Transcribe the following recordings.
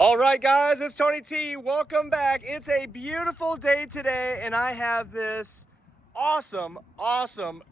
All right, guys, it's Tony T. Welcome back. It's a beautiful day today, and I have this awesome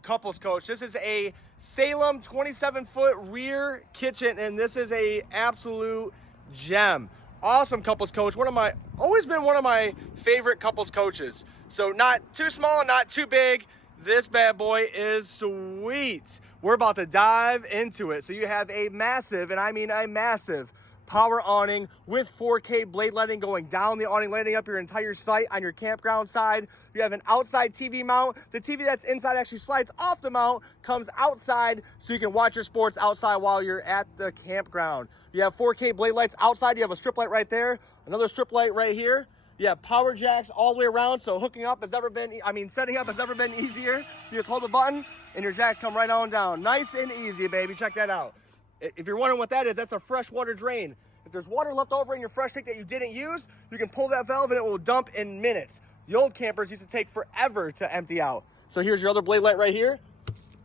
couples coach. This is a Salem 27-foot rear kitchen, and this is a absolute gem. Awesome couples coach. Always been one of my favorite couples coaches. So not too small, not too big. This bad boy is sweet. We're about to dive into it. So you have a massive, and I mean a massive, power awning with 4K blade lighting going down the awning, lighting up your entire site on your campground side. You have an outside TV mount. The TV that's inside actually slides off the mount, comes outside so you can watch your sports outside while you're at the campground. You have 4K blade lights outside. You have a strip light right there, another strip light right here. You have power jacks all the way around, so setting up has never been easier. You just hold the button and your jacks come right on down. Nice and easy, baby. Check that out. If you're wondering what that is, that's a fresh water drain. If there's water left over in your fresh tank that you didn't use, you can pull that valve and it will dump in minutes. The old campers used to take forever to empty out. So here's your other blade light right here.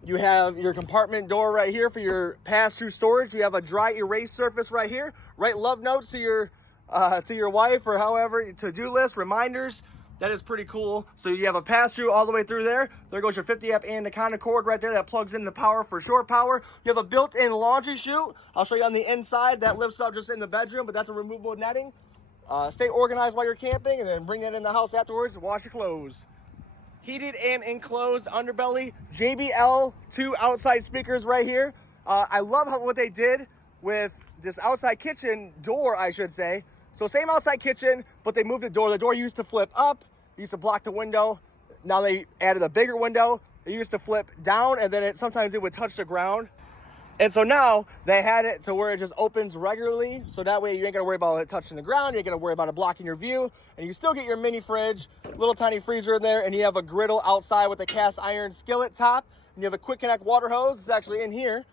You have your compartment door right here for your pass-through storage. You have a dry erase surface right here. Write love notes to your wife or however, to-do list, reminders. That is pretty cool. So you have a pass-through all the way through there. There goes your 50 amp anaconda cord right there that plugs in the power for shore power. You have a built-in laundry chute. I'll show you on the inside. That lifts up just in the bedroom, but that's a removable netting. Stay organized while you're camping and then bring that in the house afterwards and wash your clothes. Heated and enclosed underbelly. JBL 2 outside speakers right here. I love what they did with this outside kitchen door, I should say. So same outside kitchen, but they moved the door. The door used to flip up, used to block the window. Now they added a bigger window. It used to flip down, and then sometimes it would touch the ground. And so now they had it to where it just opens regularly. So that way you ain't gotta worry about it touching the ground. You ain't gotta worry about it blocking your view. And you still get your mini fridge, little tiny freezer in there, and you have a griddle outside with a cast iron skillet top. And you have a quick connect water hose. It's actually in here.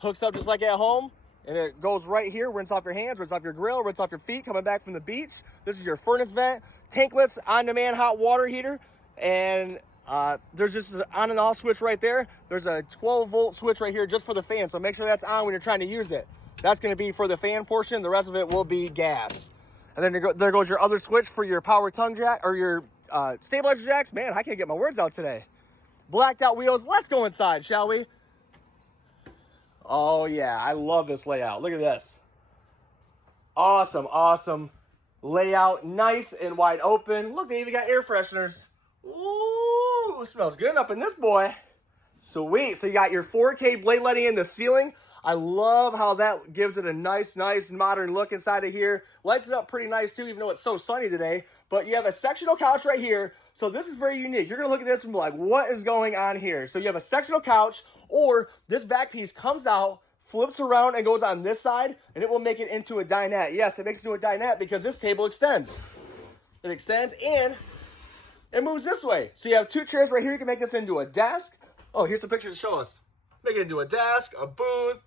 Hooks up just like at home. And it goes right here, rinse off your hands, rinse off your grill, rinse off your feet coming back from the beach. This is your furnace vent, tankless on-demand hot water heater. And there's just an on and off switch right there. There's a 12-volt switch right here just for the fan. So make sure that's on when you're trying to use it. That's gonna be for the fan portion. The rest of it will be gas. And then there goes your other switch for your power tongue jack or your stabilizer jacks. Man, I can't get my words out today. Blacked out wheels. Let's go inside, shall we? Oh yeah, I love this layout. Look at this. Awesome layout. Nice and wide open. Look, they even got air fresheners. Ooh, smells good up in this boy. Sweet. So you got your 4K blade lighting in the ceiling. I love how that gives it a nice modern look inside of here. Lights it up pretty nice too, even though it's so sunny today. But you have a sectional couch right here. So this is very unique. You're gonna look at this and be like, what is going on here? So you have a sectional couch, or this back piece comes out, flips around and goes on this side, and it will make it into a dinette. Yes, it makes it into a dinette because this table extends. It extends and it moves this way. So you have 2 chairs right here. You can make this into a desk. Oh, here's some pictures to show us. Make it into a desk, a booth.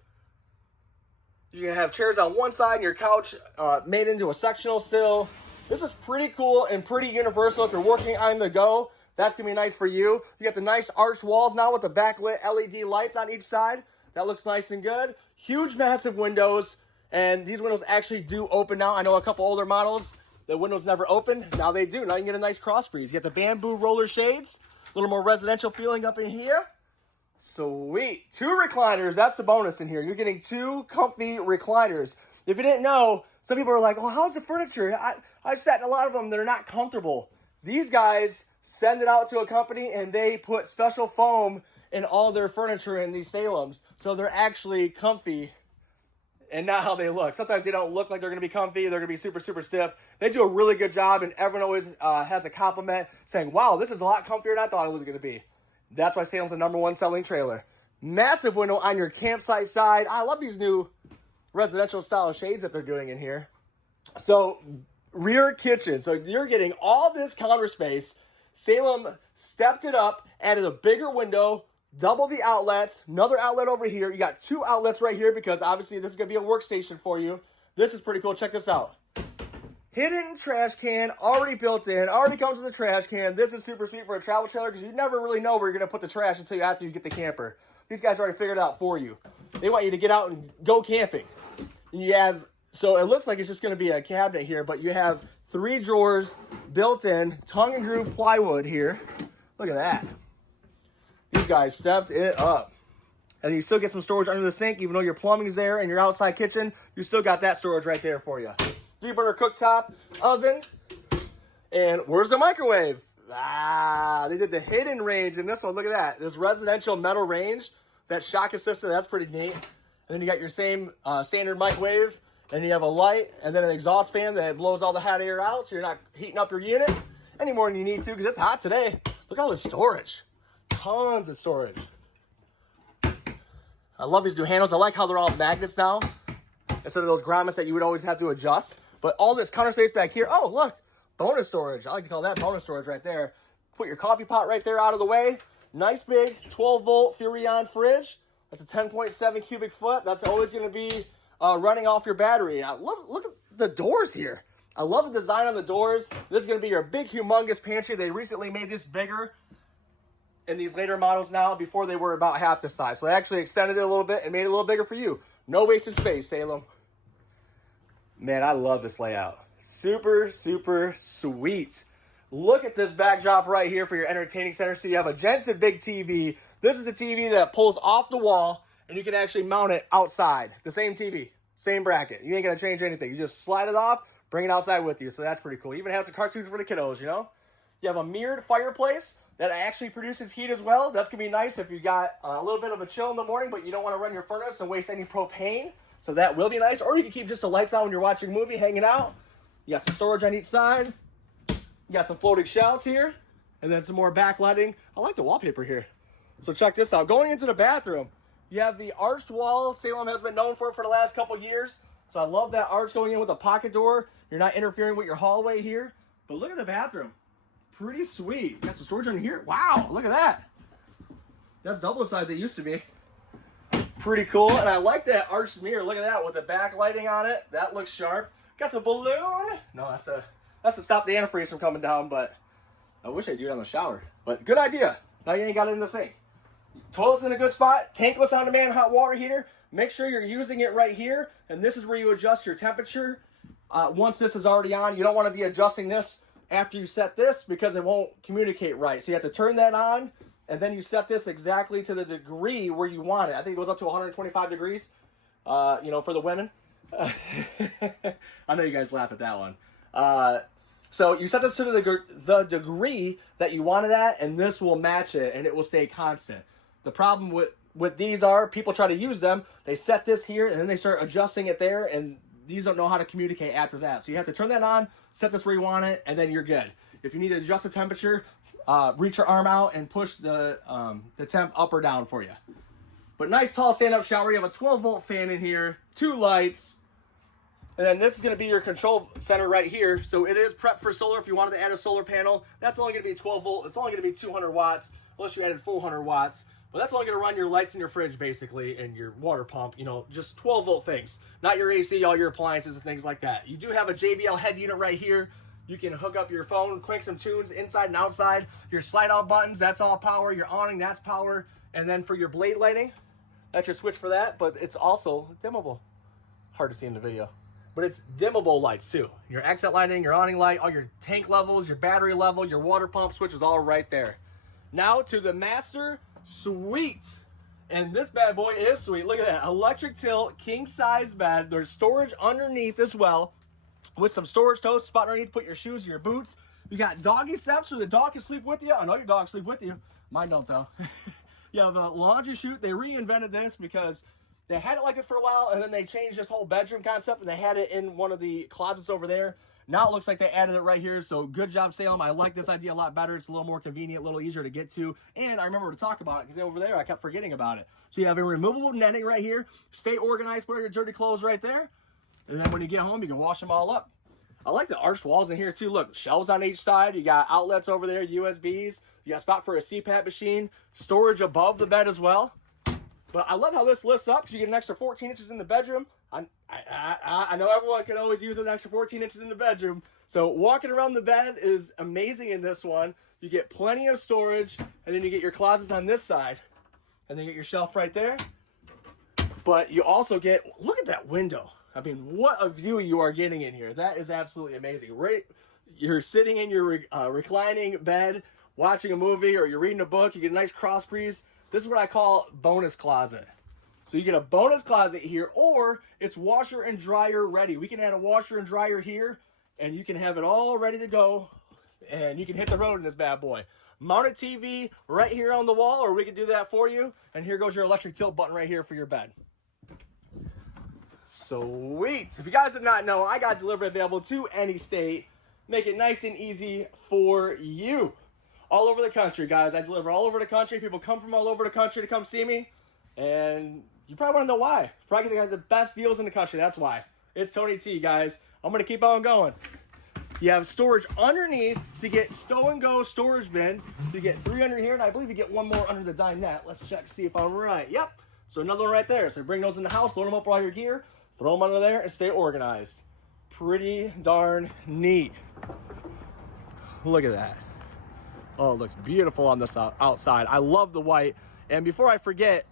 You can have chairs on one side and your couch made into a sectional still. This is pretty cool and pretty universal if you're working on the go. That's gonna be nice for you. You got the nice arched walls now with the backlit LED lights on each side. That looks nice and good. Huge, massive windows. And these windows actually do open now. I know a couple older models, the windows never open. Now they do. Now you can get a nice cross breeze. You got the bamboo roller shades. A little more residential feeling up in here. Sweet. 2 recliners. That's the bonus in here. You're getting 2 comfy recliners. If you didn't know, some people are like, oh, how's the furniture? I've sat in a lot of them. They're not comfortable. These guys send it out to a company and they put special foam in all their furniture in these Salems. So they're actually comfy and not how they look. Sometimes they don't look like they're going to be comfy. They're going to be super stiff. They do a really good job, and everyone always has a compliment saying, wow, this is a lot comfier than I thought it was going to be. That's why Salem's the #1 selling trailer. Massive window on your campsite side. I love these new residential style shades that they're doing in here. So rear kitchen. So you're getting all this counter space. Salem stepped it up, added a bigger window, double the outlets, another outlet over here. You got 2 outlets right here because obviously this is going to be a workstation for you. This is pretty cool. Check this out. Hidden trash can, already built in, already comes with a trash can. This is super sweet for a travel trailer because you never really know where you're going to put the trash until after you get the camper. These guys already figured it out for you. They want you to get out and go camping. And you have So it looks like it's just gonna be a cabinet here, but you have 3 drawers built in, tongue and groove plywood here. Look at that. These guys stepped it up. And you still get some storage under the sink, even though your plumbing's there and your outside kitchen, you still got that storage right there for you. 3-burner cooktop, oven, and where's the microwave? Ah, they did the hidden range in this one. Look at that. This residential metal range, that shock assistant, that's pretty neat. And then you got your same standard microwave, and you have a light, and then an exhaust fan that blows all the hot air out, so you're not heating up your unit any more than you need to, because it's hot today. Look at all this storage. Tons of storage. I love these new handles. I like how they're all magnets now, instead of those grommets that you would always have to adjust. But all this counter space back here, oh, look, bonus storage. I like to call that bonus storage right there. Put your coffee pot right there out of the way. Nice big 12-volt Furrion fridge. That's a 10.7 cubic foot. That's always going to be running off your battery. Look at the doors here. I love the design on the doors. This is going to be your big, humongous pantry. They recently made this bigger in these later models now. Before they were about half the size. So they actually extended it a little bit and made it a little bigger for you. No wasted space, Salem. Man, I love this layout. Super, super sweet. Look at this backdrop right here for your entertaining center. So you have a Jensen big TV. This is a TV that pulls off the wall and you can actually mount it outside. The same TV, same bracket. You ain't gonna change anything. You just slide it off, bring it outside with you. So that's pretty cool. Even has some cartoons for the kiddos, you know? You have a mirrored fireplace that actually produces heat as well. That's gonna be nice if you got a little bit of a chill in the morning, but you don't wanna run your furnace and waste any propane. So that will be nice. Or you can keep just the lights on when you're watching a movie, hanging out. You got some storage on each side. You got some floating shelves here. And then some more backlighting. I like the wallpaper here. So check this out. Going into the bathroom, you have the arched wall Salem has been known for the last couple years. So I love that arch going in with a pocket door. You're not interfering with your hallway here. But look at the bathroom. Pretty sweet. Got some storage on here. Wow, look at that. That's double the size it used to be. Pretty cool. And I like that arched mirror. Look at that with the backlighting on it. That looks sharp. Got the balloon. No, that's to stop the antifreeze from coming down, but I wish I'd do it on the shower. But good idea. Now you ain't got it in the sink. Toilet's in a good spot. Tankless on-demand hot water heater. Make sure you're using it right here. And this is where you adjust your temperature. Once this is already on, you don't want to be adjusting this after you set this because it won't communicate right. So you have to turn that on, and then you set this exactly to the degree where you want it. I think it goes up to 125 degrees, you know, for the women. I know you guys laugh at that one. So you set this to the degree that you want it at, and this will match it, and it will stay constant. The problem with these are people try to use them. They set this here, and then they start adjusting it there, and these don't know how to communicate after that. So you have to turn that on, set this where you want it, and then you're good. If you need to adjust the temperature, reach your arm out and push the temp up or down for you. But nice tall stand-up shower. You have a 12-volt fan in here, 2 lights, and then this is going to be your control center right here. So it is prepped for solar. If you wanted to add a solar panel, that's only going to be 12 volt. It's only going to be 200 watts, unless you added full 100 watts. But that's only going to run your lights in your fridge, basically, and your water pump, you know, just 12 volt things. Not your AC, all your appliances and things like that. You do have a JBL head unit right here. You can hook up your phone, crank some tunes inside and outside. Your slide out buttons, that's all power. Your awning, that's power. And then for your blade lighting, that's your switch for that, but it's also dimmable. Hard to see in the video. But it's dimmable lights too. Your exit lighting, your awning light, all your tank levels, your battery level, your water pump switch is all right there. Now to the master suite. And this bad boy is sweet. Look at that. Electric tilt, king size bed. There's storage underneath as well, with some storage toast spot underneath. Put your shoes, your boots. You got doggy steps so the dog can sleep with you. I know your dog sleep with you. Mine don't though. You have a laundry chute. They reinvented this because they had it like this for a while, and then they changed this whole bedroom concept, and they had it in one of the closets over there. Now it looks like they added it right here, so good job, Salem. I like this idea a lot better. It's a little more convenient, a little easier to get to, and I remember to talk about it because over there I kept forgetting about it. So you have a removable netting right here. Stay organized, put your dirty clothes right there, and then when you get home, you can wash them all up. I like the arched walls in here too. Look, shelves on each side. You got outlets over there, USBs. You got a spot for a CPAP machine. Storage above the bed as well. But I love how this lifts up because you get an extra 14 inches in the bedroom. I know everyone can always use an extra 14 inches in the bedroom. So walking around the bed is amazing in this one. You get plenty of storage, and then you get your closets on this side. And then you get your shelf right there. But you also get, look at that window. I mean, what a view you are getting in here. That is absolutely amazing. Right, you're sitting in your reclining bed, watching a movie, or you're reading a book, you get a nice cross breeze. This is what I call bonus closet. So you get a bonus closet here, or it's washer and dryer ready. We can add a washer and dryer here, and you can have it all ready to go, and you can hit the road in this bad boy. Mount a TV right here on the wall, or we can do that for you. And here goes your electric tilt button right here for your bed. Sweet. If you guys did not know, I got delivered available to any state. Make it nice and easy for you. All over the country, guys. I deliver all over the country. People come from all over the country to come see me. And you probably want to know why. Probably because I have the best deals in the country. That's why. It's Tony T, guys. I'm going to keep on going. You have storage underneath to get stow and go storage bins. You get 3 under here, and I believe you get one more under the dinette. Let's check, see if I'm right. Yep. So another one right there. So bring those in the house, load them up with all your gear, throw them under there, and stay organized. Pretty darn neat. Look at that. Oh, it looks beautiful on this outside. I love the white. And before I forget,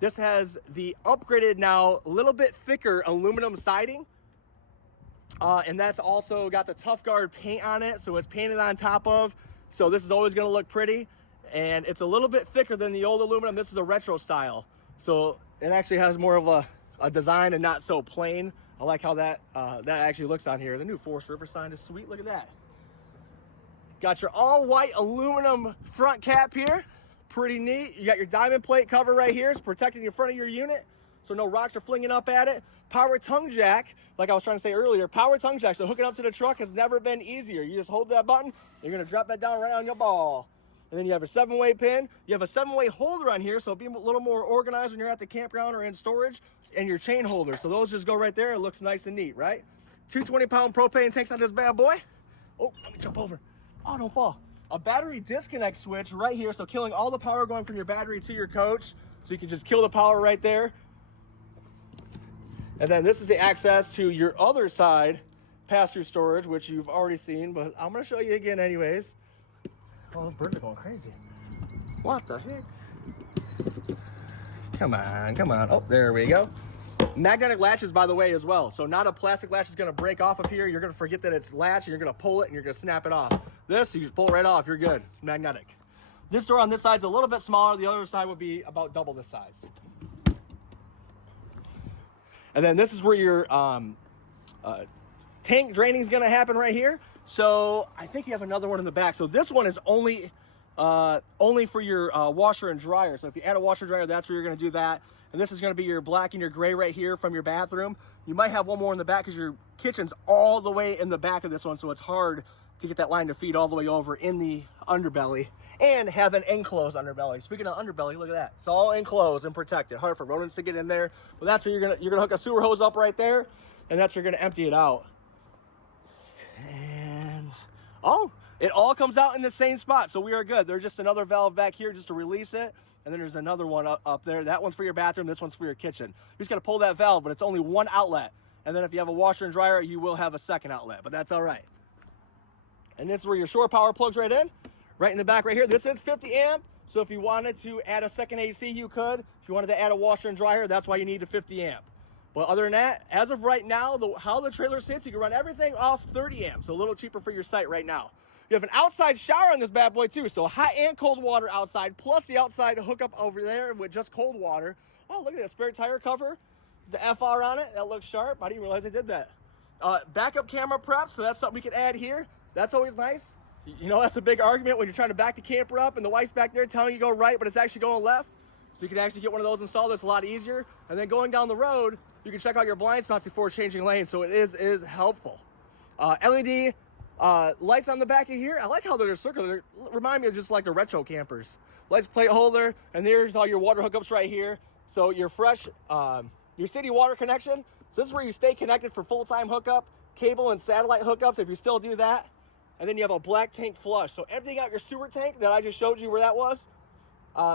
this has the upgraded now, a little bit thicker aluminum siding. And that's also got the Tough Guard paint on it, so it's painted on top of. So this is always going to look pretty. And it's a little bit thicker than the old aluminum. This is a retro style. So it actually has more of a design and not so plain. I like how that actually looks on here. The new Forest River sign is sweet. Look at that. Got your all white aluminum front cap here. Pretty neat. You got your diamond plate cover right here. It's protecting the front of your unit, so no rocks are flinging up at it. Power tongue jack, like I was trying to say earlier, power tongue jack. So hooking up to the truck has never been easier. You just hold that button, you're gonna drop that down right on your ball. And then you have a 7-way pin. You have a 7-way holder on here, so be a little more organized when you're at the campground or in storage, and your chain holder. So those just go right there. It looks nice and neat, right? 2 20-pound propane tanks on this bad boy. Oh, let me jump over. Oh, don't fall. A battery disconnect switch right here, so killing all the power going from your battery to your coach, so you can just kill the power right there. And then this is the access to your other side pass-through storage, which you've already seen, but I'm gonna show you again anyways. Oh, those birds are going crazy. What the heck? Come on, come on. Oh, there we go. Magnetic latches, by the way, as well. So not a plastic latch is gonna break off of here. You're gonna forget that it's latched, and you're gonna pull it, and you're gonna snap it off. This, you just pull it right off, you're good. It's magnetic. This door on this side's a little bit smaller. The other side would be about double this size. And then this is where your tank draining is gonna happen right here. So I think you have another one in the back. So this one is only for your washer and dryer. So if you add a washer and dryer, that's where you're gonna do that. And this is gonna be your black and your gray right here from your bathroom. You might have one more in the back because your kitchen's all the way in the back of this one, so it's hard to get that line to feed all the way over in the underbelly and have an enclosed underbelly. Speaking of underbelly, look at that. It's all enclosed and protected. Hard for rodents to get in there, but that's where you're gonna hook a sewer hose up right there, and that's where you're gonna empty it out. And oh, it all comes out in the same spot, so we are good. There's just another valve back here just to release it, and then there's another one up there. That one's for your bathroom, this one's for your kitchen. You're just gonna pull that valve, but it's only one outlet. And then if you have a washer and dryer, you will have a second outlet, but that's all right. And this is where your shore power plugs right in, right in the back right here. This is 50 amp, so if you wanted to add a second AC, you could. If you wanted to add a washer and dryer, that's why you need a 50 amp. But other than that, as of right now, how the trailer sits, you can run everything off 30 amps, so a little cheaper for your site right now. You have an outside shower on this bad boy too, so hot and cold water outside, plus the outside hookup over there with just cold water. Oh, look at that spare tire cover, the FR on it, that looks sharp. I didn't realize I did that. Backup camera prep, so that's something we could add here. That's always nice. You know, that's a big argument when you're trying to back the camper up and the wife's back there telling you to go right, but it's actually going left. So you can actually get one of those installed. That's a lot easier. And then going down the road, you can check out your blind spots before changing lanes, so it is helpful. LED lights on the back of here. I like how they're circular. They remind me of just like the retro campers. Lights plate holder, and there's all your water hookups right here. So your fresh, your city water connection. So this is where you stay connected for full-time hookup, cable and satellite hookups if you still do that. And then you have a black tank flush. So emptying out your sewer tank that I just showed you where that was,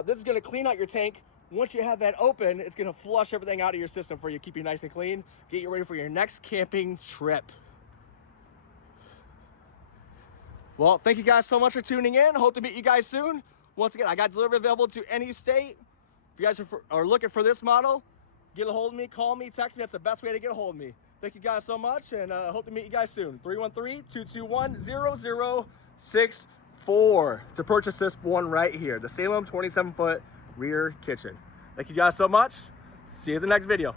this is gonna clean out your tank. Once you have that open, it's gonna flush everything out of your system for you, keep you nice and clean, get you ready for your next camping trip. Well, thank you guys so much for tuning in. Hope to meet you guys soon. Once again, I got delivery available to any state. If you guys are looking for this model, get a hold of me, call me, text me. That's the best way to get a hold of me. Thank you guys so much, and hope to meet you guys soon. 313-221-0064 to purchase this one right here, the Salem 27-foot rear kitchen. Thank you guys so much. See you in the next video.